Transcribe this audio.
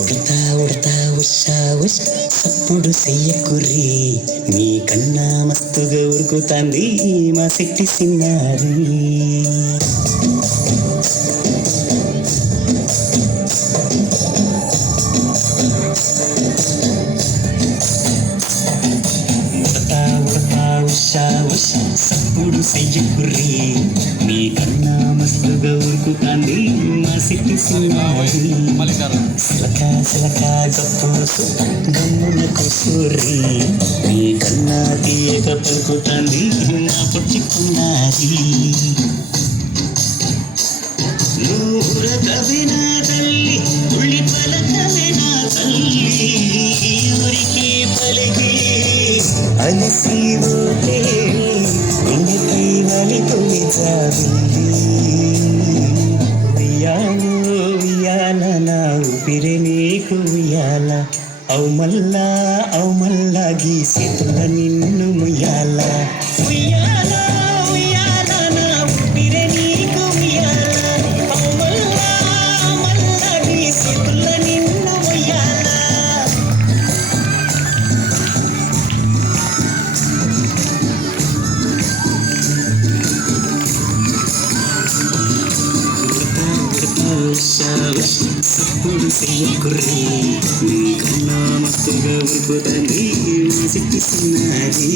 ఉడతా ఉడతా ఉషా ఉష్ సప్పుడు చెయ్యకుర్రి, మీ కన్నా మస్తుగా ఉరుకుతాంది మా సిట్టి సిన్నారి. ఉడతా ఉడతా ఉషా ఉష్ సప్పుడు చెయ్యకుర్రి, మీ కన్నా మస్తుగా ఉరుకుతాంది మా సిట్టి సిన్నారి. సిలక సిలక గప్పుసు గమ్మున కూసుర్రి, మీ కన్నా తీయక పలుకుతాంది మా పుట్టుకున్నారి. నూరకవే నా తల్లి, ఉళ్ళి పలకవే నా తల్లి, ఊరికి పలికి అలసి ఓటే ఎండకై వలిపోయి జాబిల్లి. ఉయ్యాలో ఉయ్యాల నా ఊపిరి నీకు ఉయ్యాల, అవు మల్లా గీసేతుల నిన్ను ముయ్యాల. ఉయ్యాల ఉయ్యాల నా ఊపిరి నీకు ఉయ్యాల, అవు మల్లా గీసేతుల నిన్ను ముయ్యాల. సప్పుడు చెయ్యకుర్రి, మీ కన్నా మస్తుగా ఉరుకుతాంది మా సిట్టి సిన్నారి.